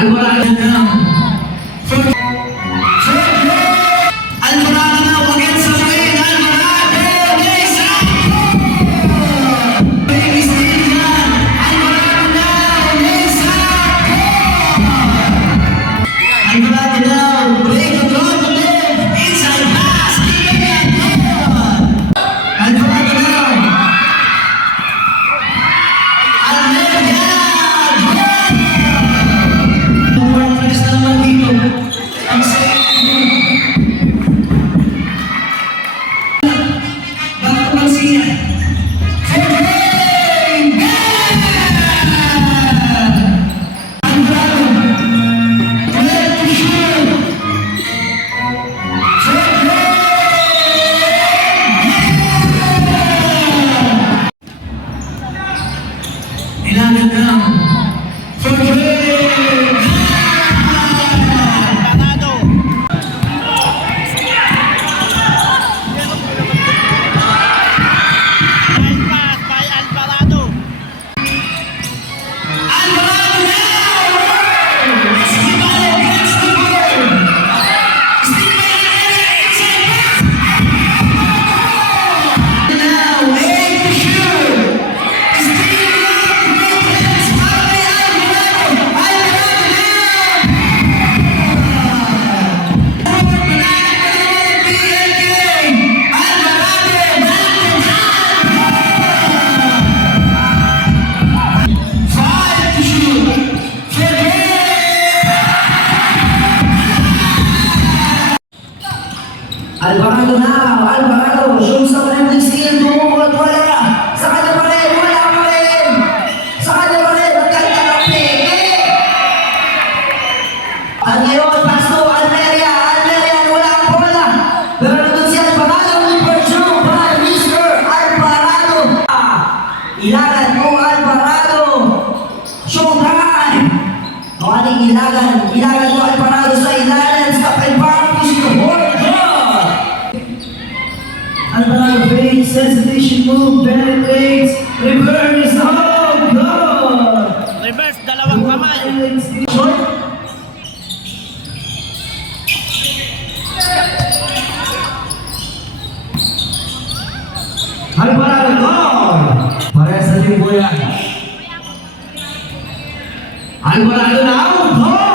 Alvarado now. Alvarado now against the lane. Alvarado, Mesa. Baby Stephen. Alvarado now, Mesa. Alvarado now. Break the draw to left. Inside pass. Alvarado now. Alvarado now, Alvarado, show some empty skill, tumukot, wala, sa kanya pa rin, wala pa rin, sa kanya pa rin, nagkanta ng peke. At ngayon, pass to Almeria, wala ang bola, pero nandun si Alvarado, pursued by Mr. Alvarado. Ilagan mo Alvarado, showtime. Mawaling ilagan mo Alvarado sa ilagan, stop and back, push the ball. Alvarado fakes, hesitation move, bad legs, reverse, oh, goal! Reverse, dalawang kamay. Short. Alvarado, goal! Parehas na din po yan. Alvarado now, goal!